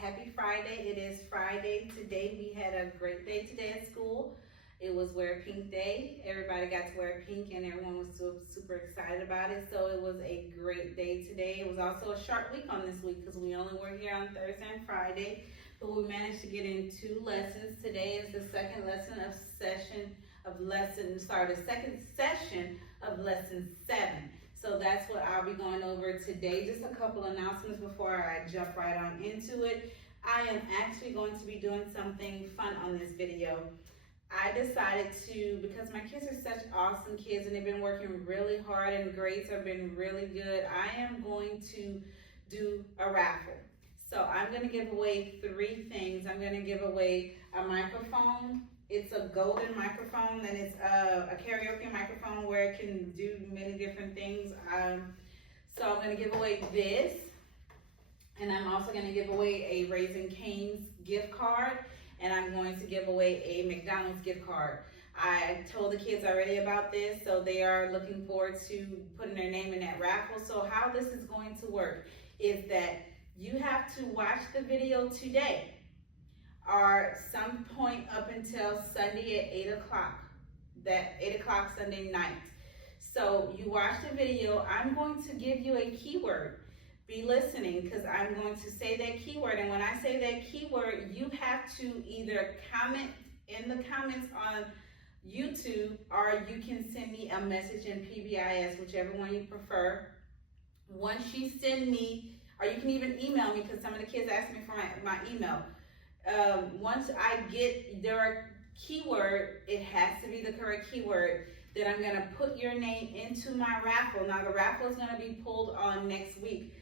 Happy Friday. It is Friday today. We had a great day today at school. It was Wear Pink Day. Everybody got to wear pink and everyone was super excited about it. So it was a great day today. It was also a short week on this week because we only were here on Thursday and Friday. But we managed to get in 2 lessons. Today is the second session of lesson 7. So that's what I'll be going over today. Just a couple announcements before I jump right on into it. I am actually going to be doing something fun on this video. I decided to, because my kids are such awesome kids and they've been working really hard and grades have been really good, I am going to do a raffle. So I'm going to give away 3 things. I'm going to give away a microphone. It's a golden microphone, and it's a karaoke microphone where it can do many different things. So I'm going to give away this, and I'm also going to give away a Raising Cane's gift card, and I'm going to give away a McDonald's gift card. I told the kids already about this, so they are looking forward to putting their name in that raffle. So how this is going to work is that you have to watch the video today, or some point up until Sunday at 8 o'clock, that 8 o'clock Sunday night. So you watch the video. I'm going to give you a keyword. Be listening, because I'm going to say that keyword, and when I say that keyword, you have to either comment in the comments on YouTube, or you can send me a message in PBIS, whichever one you prefer. Once you send me, or you can even email me, because some of the kids ask me for my email. Once I get their keyword, it has to be the correct keyword, then I'm going to put your name into my raffle. Now the raffle is going to be pulled on next week.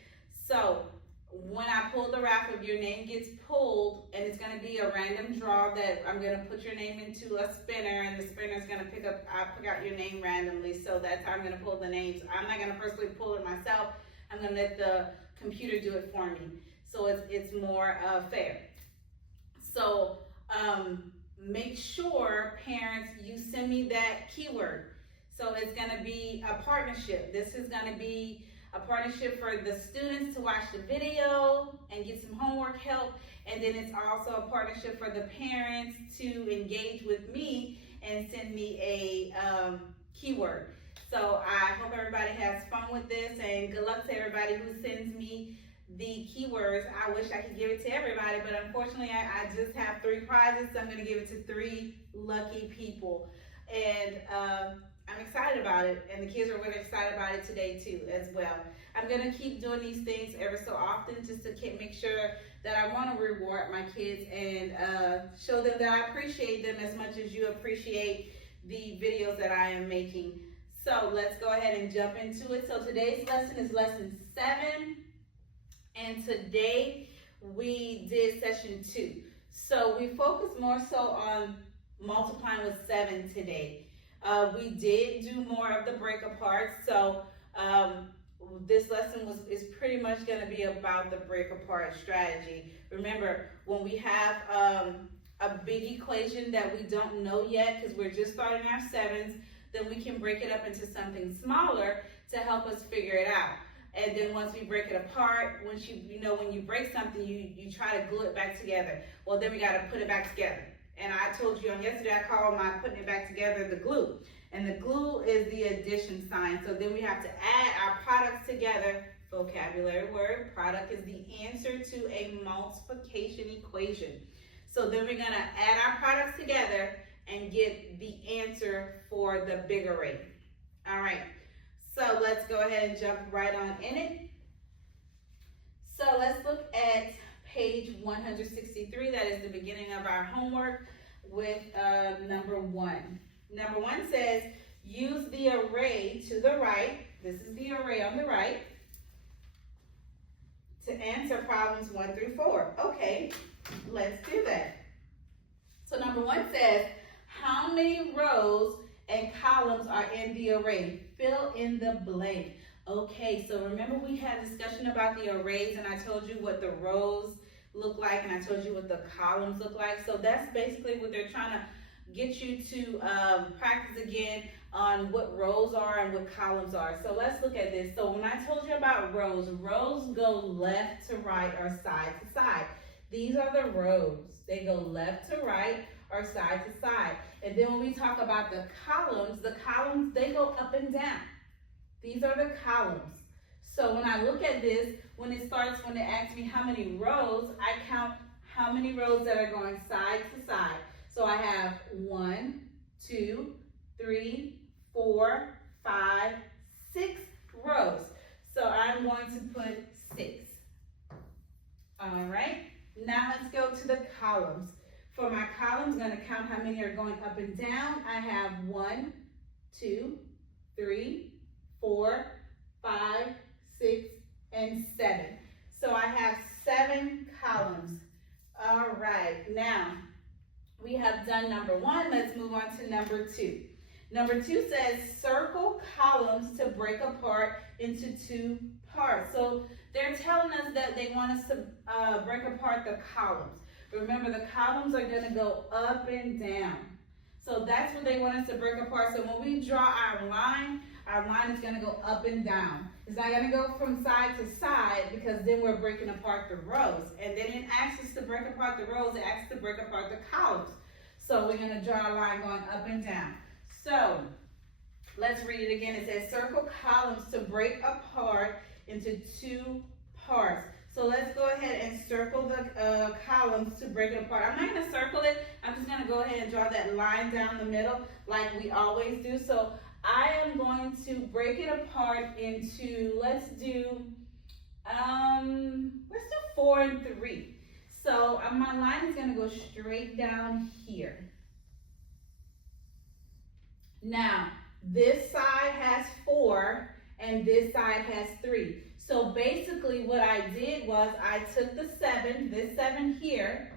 So when I pull the raffle, if your name gets pulled, and it's going to be a random draw that I'm going to put your name into a spinner, and the spinner is going to pick out your name randomly. So that's how I'm going to pull the names. I'm not going to personally pull it myself. I'm going to let the computer do it for me. So it's more fair. So make sure, parents, you send me that keyword. So it's going to be a partnership. This is going to be a partnership for the students to watch the video and get some homework help. And then it's also a partnership for the parents to engage with me and send me a keyword. So I hope everybody has fun with this, and good luck to everybody who sends me the keywords. I wish I could give it to everybody, but unfortunately I just have 3 prizes, so I'm going to give it to 3 lucky people. And I'm excited about it, and the kids are really excited about it today too as well. I'm going to keep doing these things ever so often just to make sure that I want to reward my kids and show them that I appreciate them as much as you appreciate the videos that I am making. So let's go ahead and jump into it. So today's lesson is lesson 7. And today we did session 2. So we focused more so on multiplying with 7 today. We did do more of the break apart. So this lesson is pretty much going to be about the break apart strategy. Remember, when we have a big equation that we don't know yet, because we're just starting our 7s, then we can break it up into something smaller to help us figure it out. And then once we break it apart, when you break something, you try to glue it back together. Well, then we got to put it back together. And I told you on yesterday, I called my putting it back together the glue. And the glue is the addition sign. So then we have to add our products together. Vocabulary word, product is the answer to a multiplication equation. So then we're going to add our products together and get the answer for the bigger rate. All right. So let's go ahead and jump right on in it. So let's look at page 163. That is the beginning of our homework with number 1. Number 1 says, use the array to the right. This is the array on the right to answer problems 1 through 4. Okay, let's do that. So number 1 says, how many rows and columns are in the array? Fill in the blank. Okay, so remember we had a discussion about the arrays, and I told you what the rows look like, and I told you what the columns look like. So that's basically what they're trying to get you to practice again on what rows are and what columns are. So let's look at this. So when I told you about rows, rows go left to right or side to side. These are the rows. They go left to right or side to side. And then when we talk about the columns, they go up and down. These are the columns. So when I look at this, when it asks me how many rows, I count how many rows that are going side to side. So I have 1, 2, 3, 4, 5, 6 rows. So I'm going to put 6. All right, now let's go to the columns. For my columns, I'm going to count how many are going up and down. I have 1, 2, 3, 4, 5, 6, and 7. So I have 7 columns. All right, now we have done number 1. Let's move on to number 2. Number 2 says circle columns to break apart into 2 parts. So they're telling us that they want us to break apart the columns. Remember, the columns are going to go up and down. So that's what they want us to break apart. So when we draw our line is going to go up and down. It's not going to go from side to side because then we're breaking apart the rows. And then it asks us to break apart the rows. It asks us to break apart the columns. So we're going to draw a line going up and down. So let's read it again. It says circle columns to break apart into 2 parts. So let's go ahead and circle the columns to break it apart. I'm not going to circle it. I'm just going to go ahead and draw that line down the middle like we always do. So I am going to break it apart into, let's do 4 and 3. So my line is going to go straight down here. Now, this side has 4 and this side has 3. So basically what I did was I took this 7 here,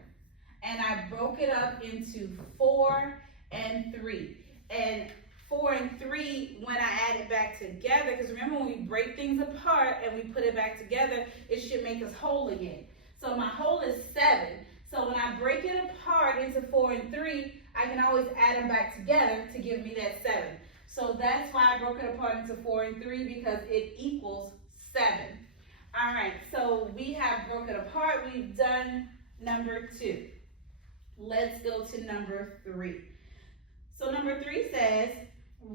and I broke it up into 4 and 3. And 4 and 3, when I add it back together, because remember when we break things apart and we put it back together, it should make us whole again. So my whole is 7. So when I break it apart into 4 and 3, I can always add them back together to give me that 7. So that's why I broke it apart into 4 and 3, because it equals 7. All right, so we have broken apart. We've done number 2. Let's go to number 3. So number 3 says,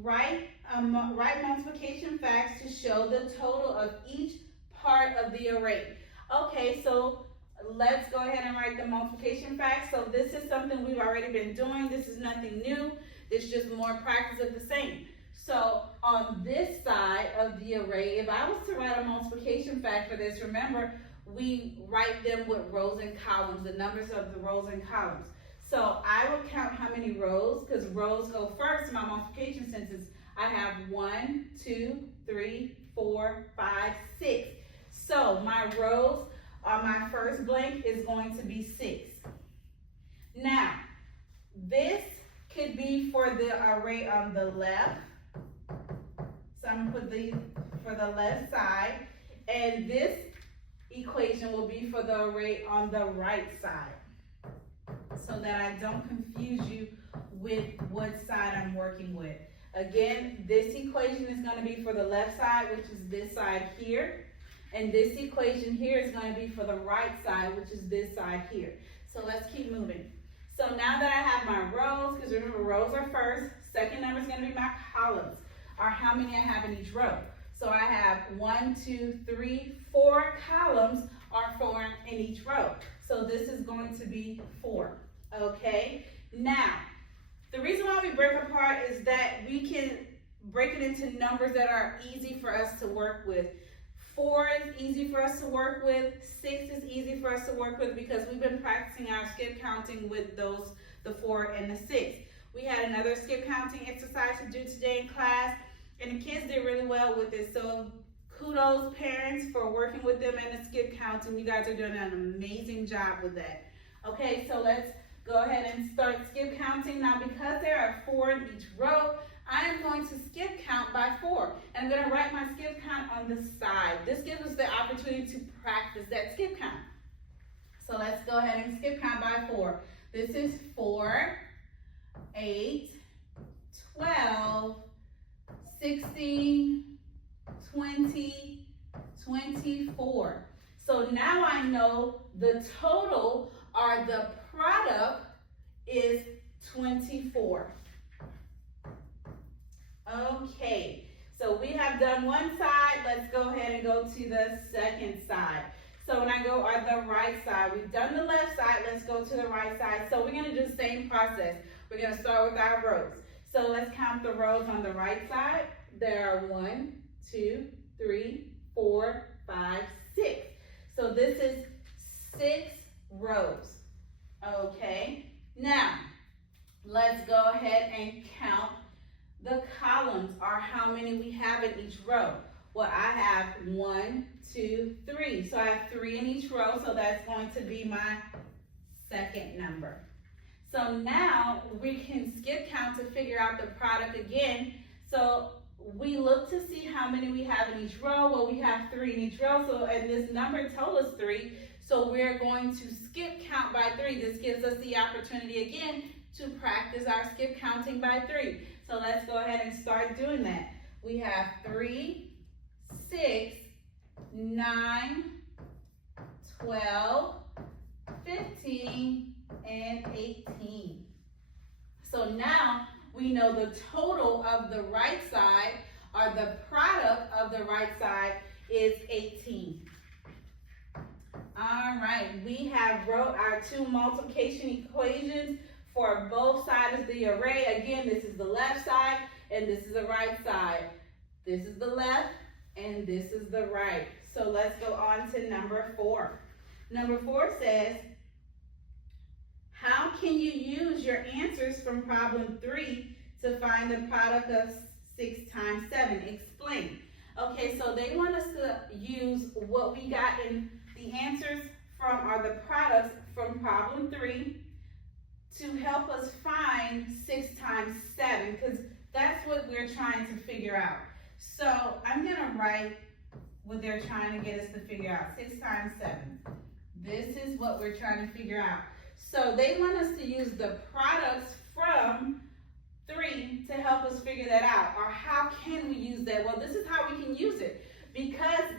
write multiplication facts to show the total of each part of the array. Okay, so let's go ahead and write the multiplication facts. So this is something we've already been doing. This is nothing new. It's just more practice of the same. So on this side of the array, if I was to write a multiplication fact for this, remember, we write them with rows and columns, the numbers of the rows and columns. So I will count how many rows, because rows go first in my multiplication sentence. I have 1, 2, 3, 4, 5, 6. So my rows on my first blank is going to be 6. Now, this could be for the array on the left. So I'm going to put these for the left side. And this equation will be for the array on the right side, so that I don't confuse you with what side I'm working with. Again, this equation is going to be for the left side, which is this side here. And this equation here is going to be for the right side, which is this side here. So let's keep moving. So now that I have my rows, because remember rows are first, second number is going to be my columns, or how many I have in each row. So I have 1, 2, 3, 4 columns, or 4 in each row. So this is going to be 4. Okay, now the reason why we break apart is that we can break it into numbers that are easy for us to work with. 4 is easy for us to work with. 6 is easy for us to work with because we've been practicing our skip counting with those, the 4 and the 6. We had another skip counting exercise to do today in class, and the kids did really well with it. So kudos parents for working with them in the skip counting. You guys are doing an amazing job with that. Okay, so let's go ahead and start skip counting. Now, because there are 4 in each row, I am going to skip count by 4. And I'm going to write my skip count on the side. This gives us the opportunity to practice that skip count. So let's go ahead and skip count by 4. This is 4, 8, 12, 16, 20, 24. So now I know the total, or the product, is 24. Okay, so we have done one side. Let's go ahead and go to the second side. So when I go on the right side, we've done the left side, let's go to the right side. So we're gonna do the same process. We're gonna start with our rows. So let's count the rows on the right side. There are 1, 2, 3, 4, 5, 6. So this is 6 rows. Okay, now let's go ahead and count the columns, or how many we have in each row. Well, I have 1, 2, 3. So I have 3 in each row, so that's going to be my second number. So now we can skip count to figure out the product again. So we look to see how many we have in each row. Well, we have 3 in each row, so, and this number told us 3. So we're going to skip count by 3. This gives us the opportunity again to practice our skip counting by 3. So let's go ahead and start doing that. We have 3, 6, 9, 12, 15, and 18. So now we know the total of the right side, or the product of the right side, is 18. All right, we have wrote our 2 multiplication equations for both sides of the array. Again, this is the left side and this is the right side. This is the left and this is the right. So let's go on to number 4. Number 4 says, how can you use your answers from problem 3 to find the product of 6 times 7? Explain. Okay, so they want us to use what we got in the answers from, or the products from problem 3, to help us find 6 times 7, because that's what we're trying to figure out. So I'm going to write what they're trying to get us to figure out. 6 times 7. This is what we're trying to figure out. So they want us to use the products from 3 to help us figure that out. Or how can we use that? Well, this is how we can use it. Because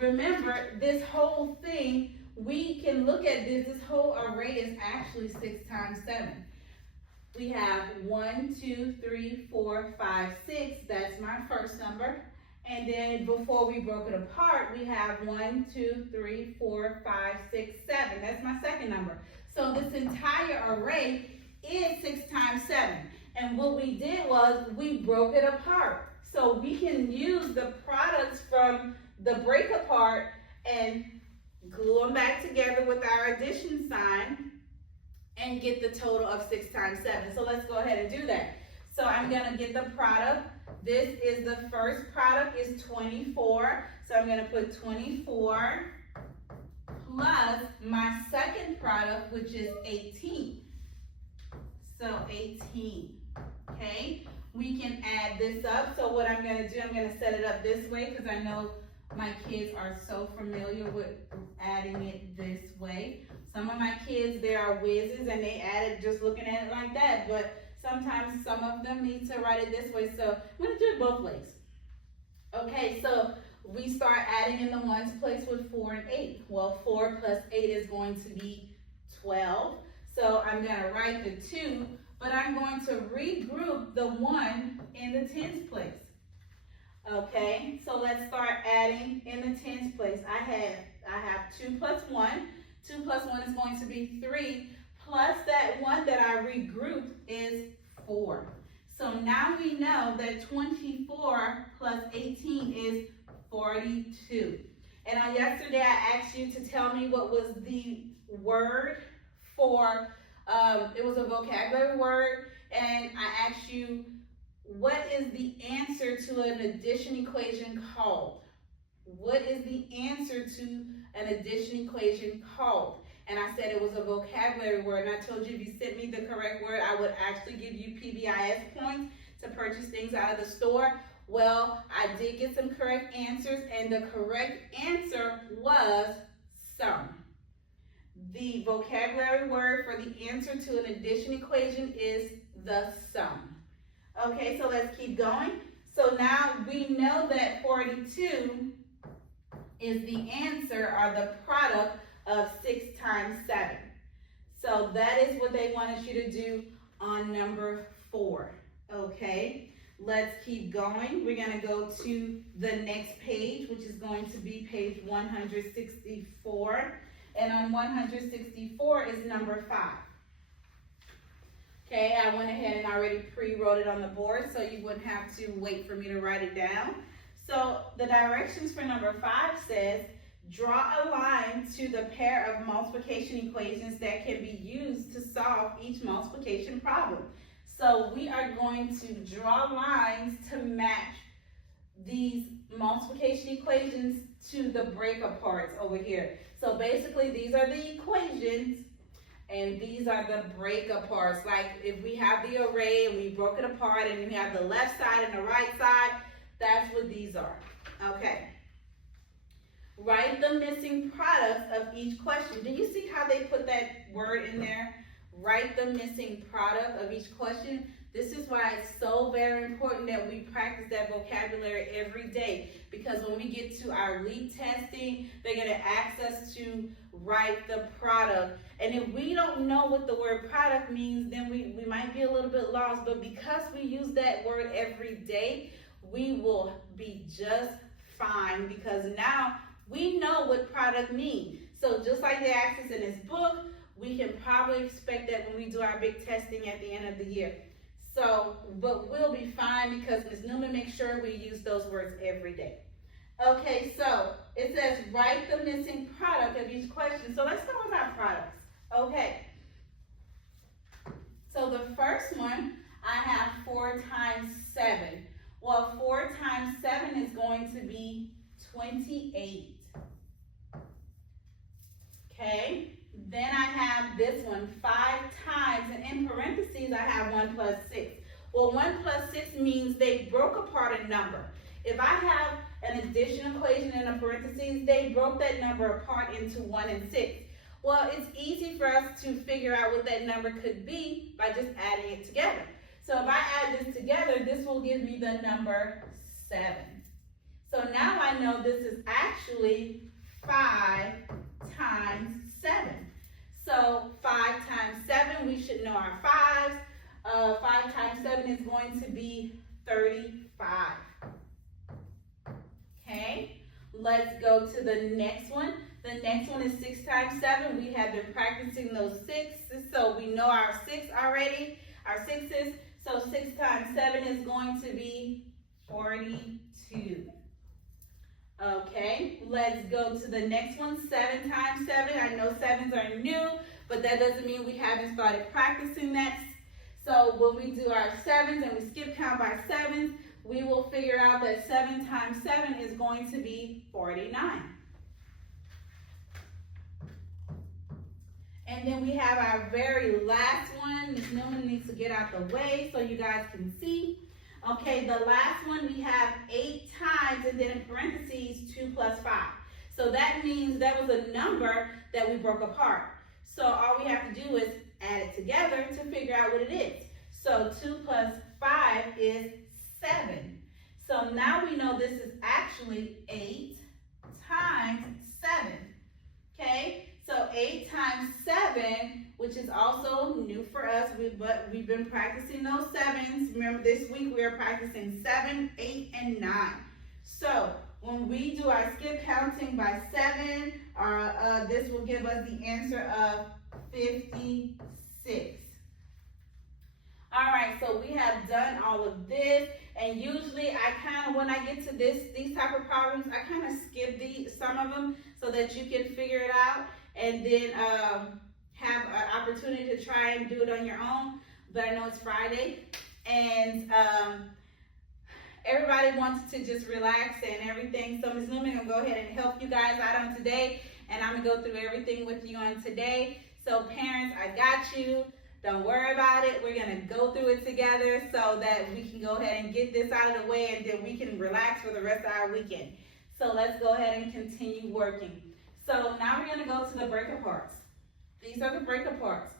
remember, this whole thing, we can look at this whole array is actually 6 times 7. We have 1, 2, 3, 4, 5, 6. That's my first number. And then before we broke it apart, we have 1, 2, 3, 4, 5, 6, 7. That's my second number. So this entire array is 6 times 7. And what we did was we broke it apart. So we can use the products from the break apart and glue them back together with our addition sign and get the total of 6 times 7. So let's go ahead and do that. So I'm going to get the product. This is the first product is 24. So I'm going to put 24 plus my second product, which is 18. So 18. Okay. We can add this up. So what I'm going to do, I'm going to set it up this way because I know my kids are so familiar with adding it this way. Some of my kids, they are whizzes and they add it just looking at it like that. But sometimes some of them need to write it this way. So I'm going to do it both ways. Okay, so we start adding in the ones place with 4 and 8. Well, 4 plus 8 is going to be 12. So I'm going to write the 2, but I'm going to regroup the 1 in the tens place. Okay, so let's start adding in the tens place. I have 2 plus 1. 2 plus 1 is going to be 3, plus that 1 that I regrouped is 4. So now we know that 24 plus 18 is 42. And yesterday I asked you to tell me what was the word for, it was a vocabulary word, and I asked you, what is the answer to an addition equation called? What is the answer to an addition equation called? And I said it was a vocabulary word, and I told you if you sent me the correct word, I would actually give you PBIS points to purchase things out of the store. Well, I did get some correct answers, and the correct answer was sum. The vocabulary word for the answer to an addition equation is the sum. Okay, so let's keep going. So now we know that 42 is the answer or the product of 6 times 7. So that is what they wanted you to do on number 4. Okay, let's keep going. We're going to go to the next page, which is going to be page 164. And on 164 is number 5. Okay, I went ahead and already pre-wrote it on the board so you wouldn't have to wait for me to write it down. So the directions for number 5 says, draw a line to the pair of multiplication equations that can be used to solve each multiplication problem. So we are going to draw lines to match these multiplication equations to the break-aparts over here. So basically these are the equations and these are the break-aparts. Like if we have the array and we broke it apart and we have the left side and the right side, that's what these are. Okay. Write the missing products of each question. Do you see how they put that word in there? Write the missing product of each question. This is why it's so very important that we practice that vocabulary every day, because when we get to our LEAP testing, they're going to ask us to write the product. And if we don't know what the word product means, then we might be a little bit lost. But because we use that word every day, we will be just fine, because now we know what product means. So just like they asked us in this book, we can probably expect that when we do our big testing at the end of the year. So, but we'll be fine because Ms. Newman makes sure we use those words every day. Okay, so it says write the missing product of each question. So let's start with our products. Okay. So the first one, I have 4 times 7. Well, 4 times 7 is going to be 28. Okay. Then I have this one, 5 times, and in parentheses I have 1 plus 6. Well, 1 plus 6 means they broke apart a number. If I have an addition equation in a parentheses, they broke that number apart into 1 and 6. Well, it's easy for us to figure out what that number could be by just adding it together. So if I add this together, this will give me the number 7. So now I know this is actually 5 times 7. So 5 times 7, we should know our 5s. 5 times 7 is going to be 35. Okay, let's go to the next one. The next one is 6 times 7. We have been practicing those 6s, so we know our 6 already, our 6s. So 6 times 7 is going to be 42. Okay, let's go to the next one, 7 times 7. I know 7s are new, but that doesn't mean we haven't started practicing that. So when we do our 7s and we skip count by 7s, we will figure out that 7 times 7 is going to be 49. And then we have our very last one. Ms. Newman needs to get out the way so you guys can see. Okay, the last one we have 8 times, and then in parentheses 2 plus 5. So that means that was a number that we broke apart. So all we have to do is add it together to figure out what it is. So 2 plus 5 is 7. So now we know this is actually 8 times 7. Okay, so 8 times 7, which is also new for us, but we've been practicing those 7s. Remember, this week we are practicing 7, 8, and 9. So when we do our skip counting by 7, this will give us the answer of 56. All right, so we have done all of this, and usually I kind of, when I get to these type of problems, I kind of skip some of them so that you can figure it out, and then have an opportunity to try and do it on your own. But I know it's Friday, and everybody wants to just relax and everything. So Ms. Newman will go ahead and help you guys out on today, and I'm gonna go through everything with you on today. So parents, I got you. Don't worry about it. We're gonna go through it together so that we can go ahead and get this out of the way, and then we can relax for the rest of our weekend. So let's go ahead and continue working. So now we're gonna go to the break-aparts. These are the break-aparts.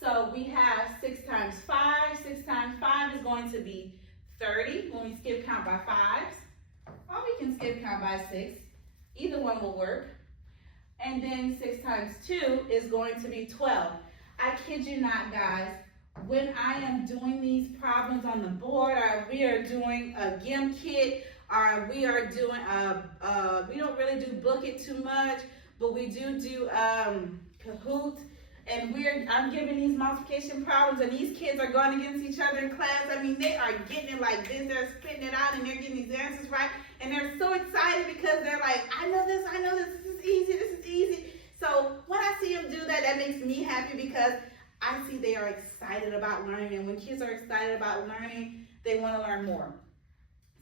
So we have 6 times 5. 6 times 5 is going to be 30 when we skip count by 5s. Or we can skip count by 6. Either one will work. And then 6 times 2 is going to be 12. I kid you not, guys. When I am doing these problems on the board, or we are doing a GIM kit, or we are doing, we don't really do book it too much, but we do Kahoot, and I'm giving these multiplication problems, and these kids are going against each other in class. I mean, they are getting it like this, they're spitting it out, and they're getting these answers right, and they're so excited because they're like, I know this, this is easy. So when I see them do that, that makes me happy because I see they are excited about learning, and when kids are excited about learning, they want to learn more.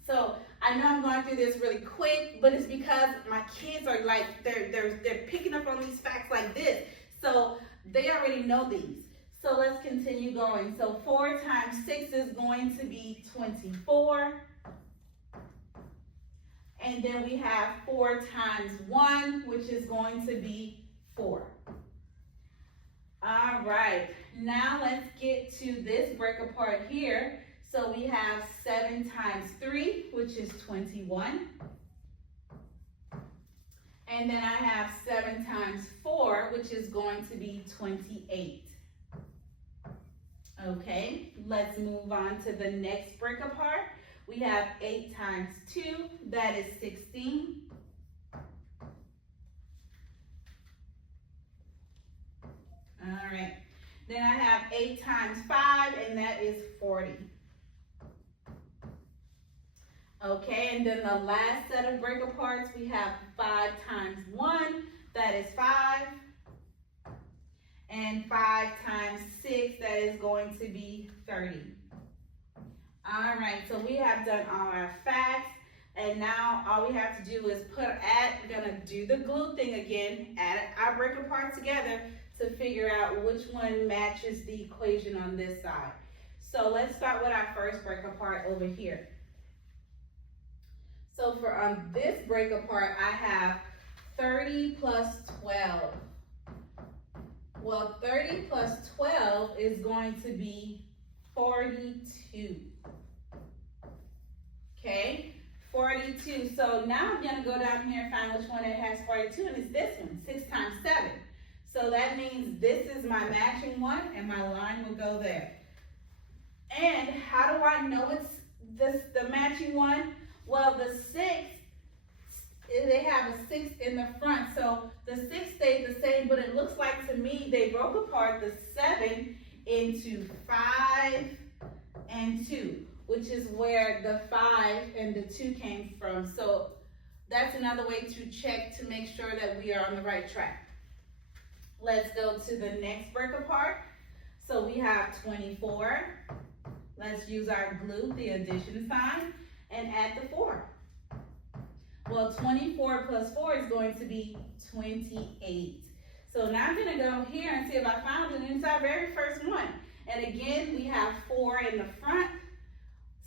So I know I'm going through this really quick, but it's because my kids are like, they're picking up on these facts like this. So they already know these. So let's continue going. So 4 times 6 is going to be 24. And then we have 4 times 1, which is going to be 4. All right, now let's get to this break apart here. So we have 7 times 3, which is 21. And then I have 7 times 4, which is going to be 28. Okay, let's move on to the next break apart. We have 8 times 2, that is 16. All right, then I have 8 times 5, and that is 40. Okay, and then the last set of break aparts, we have 5 times 1, that is 5. And 5 times 6, that is going to be 30. All right, so we have done all our facts, and now all we have to do is we're gonna do the glue thing again, add our break apart together to figure out which one matches the equation on this side. So let's start with our first break apart over here. So for this break apart, I have 30 plus 12. Well, 30 plus 12 is going to be 42. Okay, 42. So now I'm going to go down here and find which one it has 42, and it's this one, 6 times 7. So that means this is my matching one, and my line will go there. And how do I know it's the matching one? Well, the 6, they have a 6 in the front, so the 6 stayed the same, but it looks like to me they broke apart the 7 into 5 and 2, which is where the 5 and the 2 came from. So that's another way to check to make sure that we are on the right track. Let's go to the next break apart. So we have 24. Let's use our glue, the addition sign, and add the 4. Well, 24 plus 4 is going to be 28. So now I'm going to go here and see if I found it in our very first one. And again, we have 4 in the front.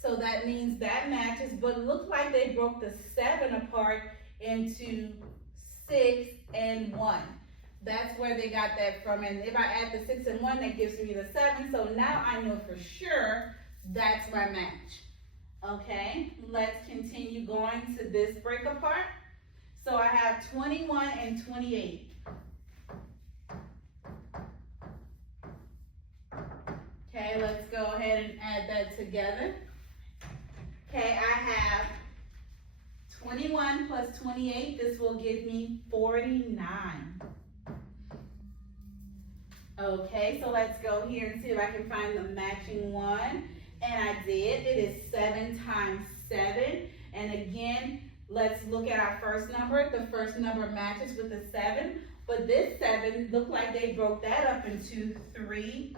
So that means that matches, but it looks like they broke the 7 apart into 6 and 1. That's where they got that from. And if I add the 6 and 1, that gives me the 7. So now I know for sure that's my match. Okay, let's continue going to this break apart. So I have 21 and 28. Okay, let's go ahead and add that together. Okay, I have 21 plus 28. This will give me 49. Okay, so let's go here and see if I can find the matching one. And I did. It is 7 times 7. And again, let's look at our first number. The first number matches with the 7. But this 7 looked like they broke that up into 3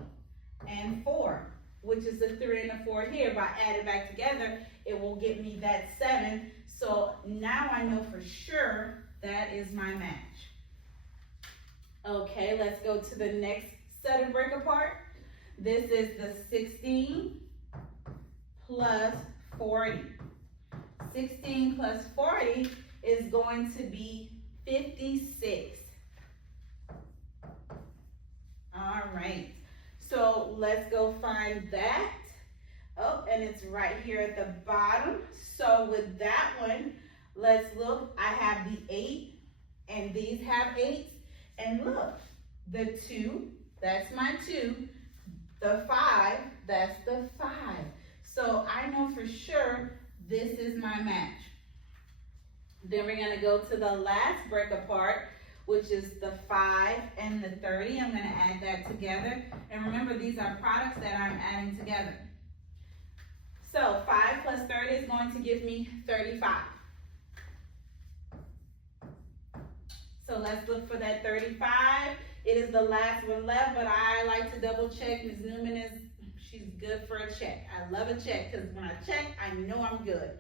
and 4, which is the 3 and the 4 here. If I add it back together, it will give me that 7. So now I know for sure that is my match. Okay, let's go to the next set of break apart. This is the 16 plus 40. 16 plus 40 is going to be 56. All right, so let's go find that. Oh, and it's right here at the bottom. So with that one, Let's look. I have the 8, and these have 8s. And look, the 2, that's my 2. The 5, that's the 5. So I know for sure this is my match. Then we're gonna go to the last break apart, which is the 5 and the 30. I'm gonna add that together. And remember, these are products that I'm adding together. So 5 plus 30 is going to give me 35. So let's look for that 35. It is the last one left, but I like to double check. Ms. Newman she's good for a check. I love a check because when I check, I know I'm good.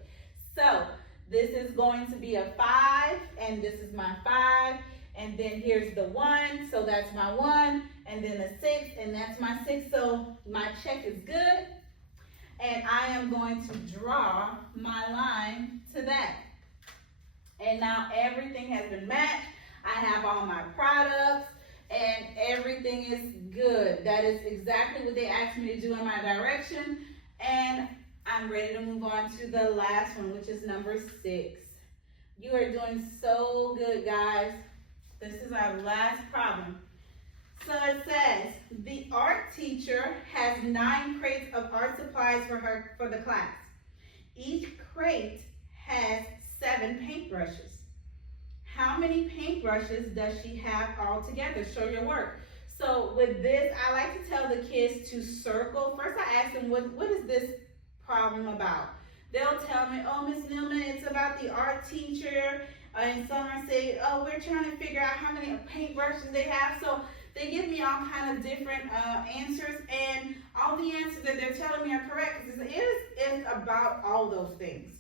So this is going to be a 5, and this is my 5. And then here's the 1, so that's my 1. And then a 6, and that's my 6. So my check is good. And I am going to draw my line to that. And now everything has been matched. I have all my products, and everything is good. That is exactly what they asked me to do in my direction. And I'm ready to move on to the last one, which is number 6. You are doing so good, guys. This is our last problem. So it says, the art teacher has 9 crates of art supplies for the class. Each crate has 7 paintbrushes. How many paintbrushes does she have all together? Show your work. So with this, I like to tell the kids to circle. First I ask them, what is this problem about? They'll tell me, oh, Miss Newman, it's about the art teacher. And some are saying, oh, we're trying to figure out how many paintbrushes they have. So they give me all kind of different answers, and all the answers that they're telling me are correct because it is about all those things.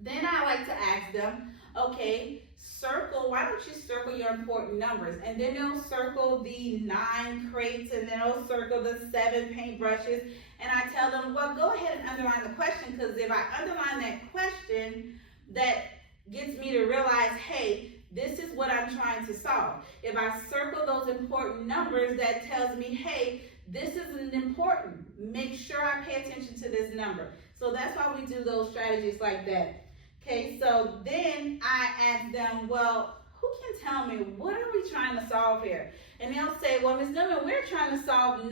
Then I like to ask them, okay, circle, why don't you circle your important numbers? And then they'll circle the 9 crates, and then they'll circle the 7 paintbrushes. And I tell them, well, go ahead and underline the question, because if I underline that question, that gets me to realize, hey, this is what I'm trying to solve. If I circle those important numbers, that tells me, hey, this is important. Make sure I pay attention to this number. So that's why we do those strategies like that. Okay, so then I ask them, well, who can tell me, what are we trying to solve here? And they'll say, well, Ms. Newman, we're trying to solve 9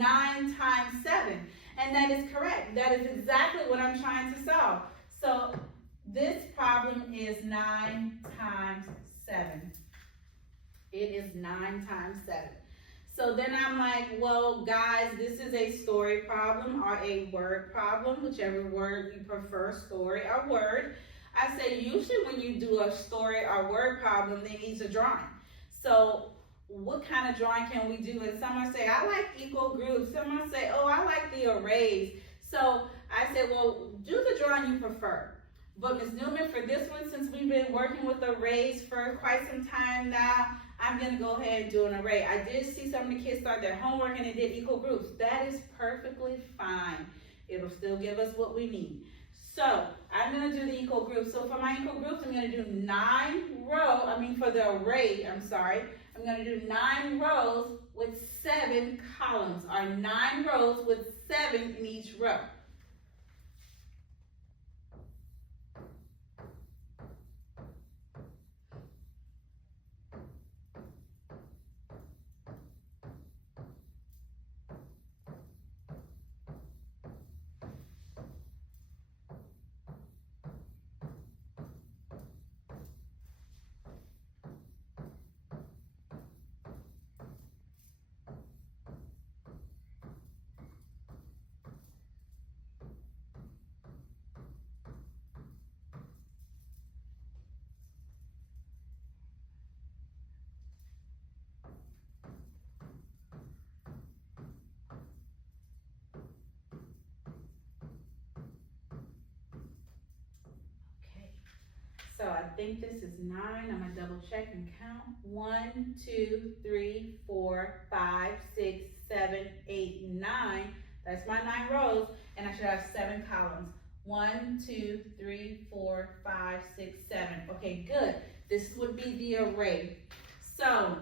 times 7. And that is correct. That is exactly what I'm trying to solve. So this problem is 9 times 7. It is 9 times 7. So then I'm like, well, guys, this is a story problem or a word problem, whichever word you prefer, story or word. I say usually when you do a story or word problem, they need a drawing. So what kind of drawing can we do? And someone say, I like equal groups. Someone say, oh, I like the arrays. So I said, well, do the drawing you prefer. But Ms. Newman, for this one, since we've been working with arrays for quite some time now, I'm going to go ahead and do an array. I did see some of the kids start their homework and they did equal groups. That is perfectly fine. It'll still give us what we need. So I'm going to do the equal groups. So for my equal groups, I'm going to do 9 rows. For the array, I'm going to do 9 rows with 7 columns, or 9 rows with 7 in each row. So I think this is 9. I'm going to double check and count. 1, 2, 3, 4, 5, 6, 7, 8, 9. That's my 9 rows, and I should have 7 columns. 1, 2, 3, 4, 5, 6, 7. Okay, good. This would be the array. So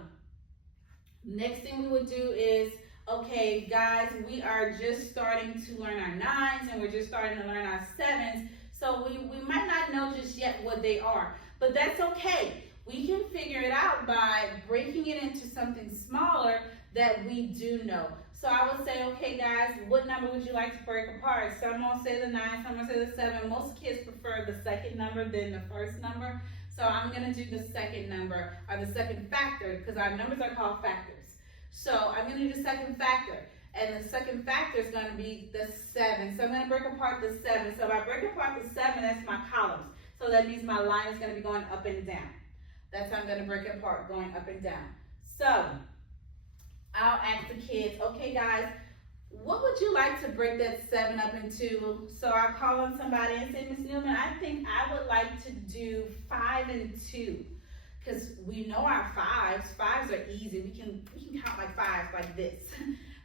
next thing we would do is, okay, guys, we are just starting to learn our 9s, and we're just starting to learn our 7s. So we might not know just yet what they are, but that's okay. We can figure it out by breaking it into something smaller that we do know. So I would say, okay guys, what number would you like to break apart? Some will say the 9, some will say the 7. Most kids prefer the second number than the first number. So I'm gonna do the second number, or the second factor, because our numbers are called factors. So I'm gonna do the second factor. And the second factor is going to be the 7. So I'm going to break apart the 7. So if I break apart the 7, that's my columns. So that means my line is going to be going up and down. That's how I'm going to break it apart, going up and down. So I'll ask the kids, okay guys, what would you like to break that 7 up into? So I'll call on somebody and say, Miss Newman, I think I would like to do 5 and 2. Because we know our 5s. 5s are easy. We can count like 5s like this.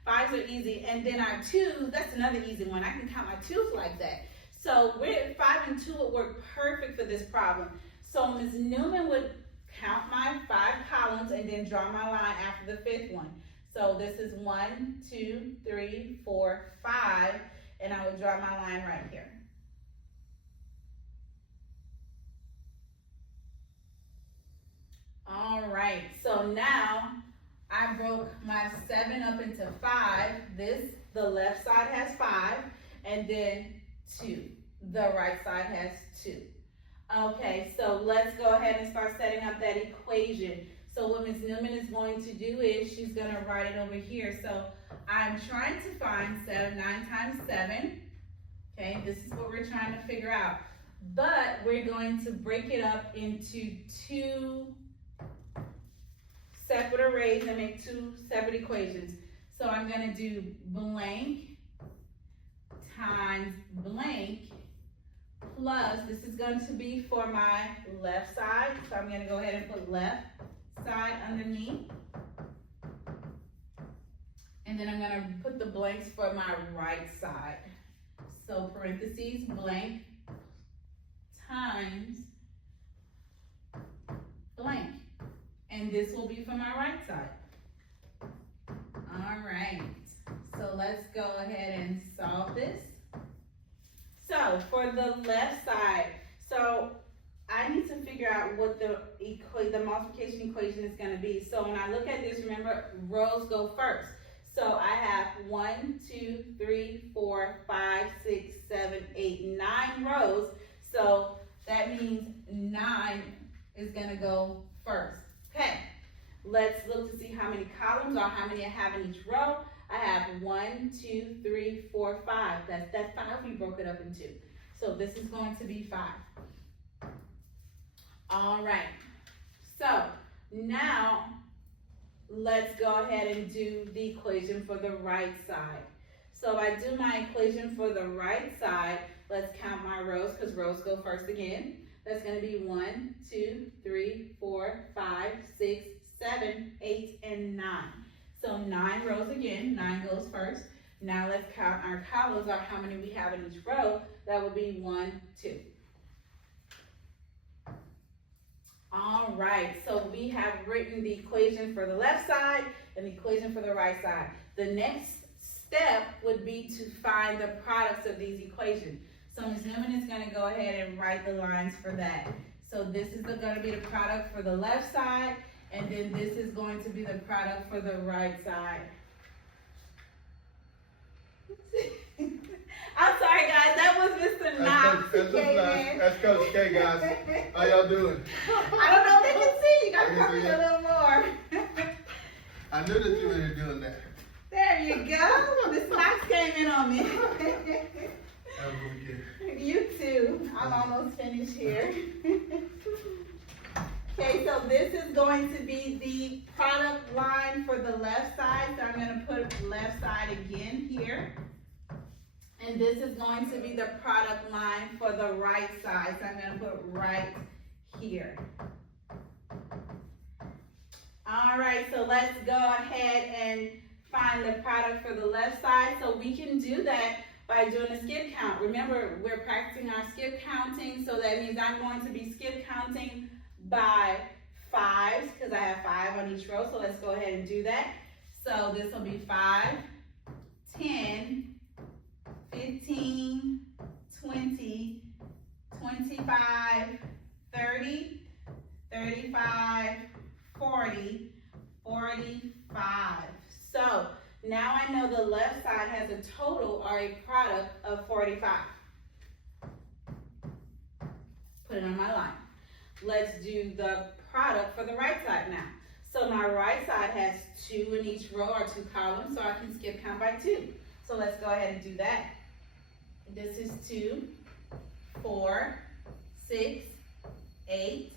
5s are easy, and then our 2s, that's another easy one. I can count my 2s like that. So 5 and 2 would work perfect for this problem. So Ms. Newman would count my 5 columns and then draw my line after the 5th one. So this is 1, 2, 3, 4, 5, and I would draw my line right here. All right, so now I broke my 7 up into 5. The left side has 5, and then 2. The right side has 2. Okay, so let's go ahead and start setting up that equation. So what Ms. Newman is going to do is she's going to write it over here. So I'm trying to find 9 times 7. Okay, this is what we're trying to figure out. But we're going to break it up into 2 separate arrays and make 2 separate equations. So I'm going to do blank times blank plus, this is going to be for my left side. So I'm going to go ahead and put left side underneath. And then I'm going to put the blanks for my right side. So parentheses, blank times blank. And this will be for my right side. All right, so let's go ahead and solve this. So for the left side, so I need to figure out what the multiplication equation is going to be. So when I look at this, remember, rows go first. So I have 1, 2, 3, 4, 5, 6, 7, 8, 9 rows. So that means 9 is going to go first. Okay, let's look to see how many columns or how many I have in each row. I have 1, 2, 3, 4, 5. That's that 5 we broke it up into. So this is going to be 5. All right, so now let's go ahead and do the equation for the right side. So if I do my equation for the right side, let's count my rows because rows go first again. That's going to be 1, 2, 3, 4, 5, 6, 7, 8, and 9. So 9 rows again, 9 goes first. Now let's count our columns, or how many we have in each row. That would be 1, 2. All right, so we have written the equation for the left side and the equation for the right side. The next step would be to find the products of these equations. So Ms. Newman is going to go ahead and write the lines for that. So this is going to be the product for the left side, and then this is going to be the product for the right side. I'm sorry, guys. That was Mr. Knox. That's Coach K, guys. How y'all doing? I don't know if they can see. You got to come in a little more. I knew that you were doing that. There you go. The Knox came in on me. Have a good weekend. You too. I'm almost finished here. Okay, so this is going to be the product line for the left side. So I'm going to put left side again here. And this is going to be the product line for the right side. So I'm going to put right here. All right, so let's go ahead and find the product for the left side. So we can do that by doing a skip count. Remember, we're practicing our skip counting, so that means I'm going to be skip counting by 5s because I have 5 on each row. So let's go ahead and do that. So this will be 5, 10, 15, 20, 25, 30, 35, 40, 45. So now I know the left side has a total or a product of 45. Put it on my line. Let's do the product for the right side now. So my right side has 2 in each row or 2 columns, so I can skip count by 2. So let's go ahead and do that. This is 2, 4, 6, 8,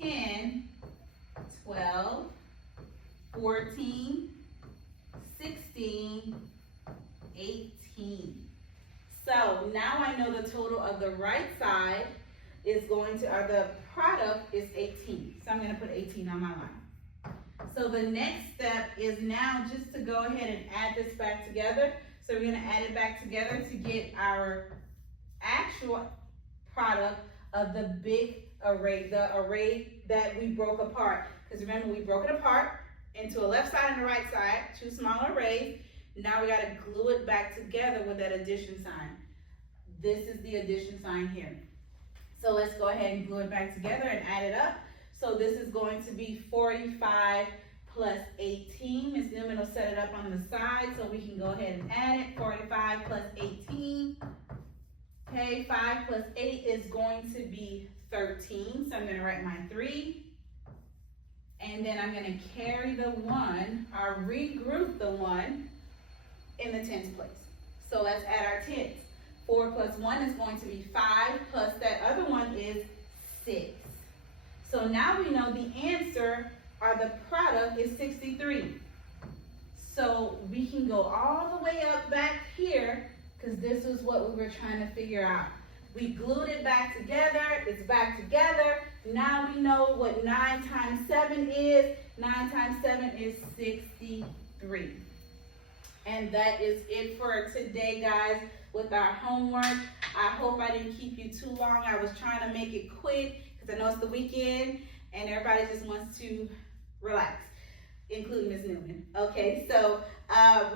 10, 12, 14, 16, 18. So now I know the total of the right side is going to, or the product is 18. So I'm going to put 18 on my line. So the next step is now just to go ahead and add this back together. So we're going to add it back together to get our actual product of the big array, the array that we broke apart. Because remember, we broke it apart into a left side and a right side, 2 small arrays. Now we got to glue it back together with that addition sign. This is the addition sign here. So let's go ahead and glue it back together and add it up. So this is going to be 45 plus 18. Ms. Newman will set it up on the side so we can go ahead and add it. 45 plus 18. Okay, 5 plus 8 is going to be 13. So I'm going to write my 3. And then I'm going to carry the 1, or regroup the 1 in the tens place. So let's add our tens. 4 plus 1 is going to be 5, plus that other one is 6. So now we know the answer, or the product, is 63. So we can go all the way up back here, because this is what we were trying to figure out. We glued it back together, it's back together. Now we know what 9 times 7 is. 9 times 7 is 63. And that is it for today, guys, with our homework. I hope I didn't keep you too long. I was trying to make it quick because I know it's the weekend and everybody just wants to relax, including Ms. Newman. Okay, so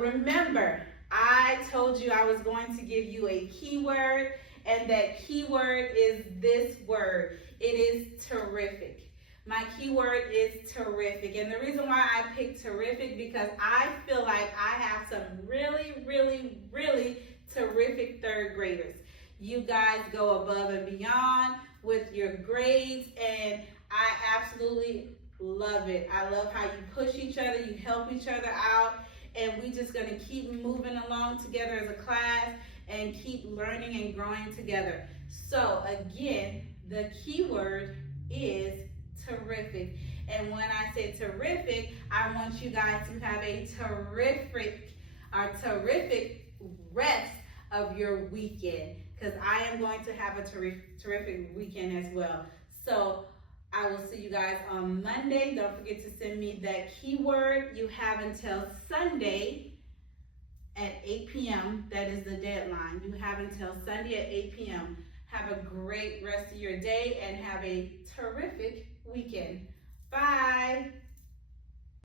remember, I told you I was going to give you a keyword, and that keyword is this word. It is terrific. My keyword is terrific. And the reason why I picked terrific, because I feel like I have some really, really, really terrific third graders. You guys go above and beyond with your grades, and I absolutely love it. I love how you push each other, you help each other out, and we just gonna keep moving along together as a class and keep learning and growing together. So again, the keyword is terrific. And when I say terrific, I want you guys to have a terrific rest of your weekend, because I am going to have a terrific weekend as well. So I will see you guys on Monday. Don't forget to send me that keyword. You have until Sunday at 8 p.m. That is the deadline. You have until Sunday at 8 p.m. Have a great rest of your day and have a terrific weekend. Bye.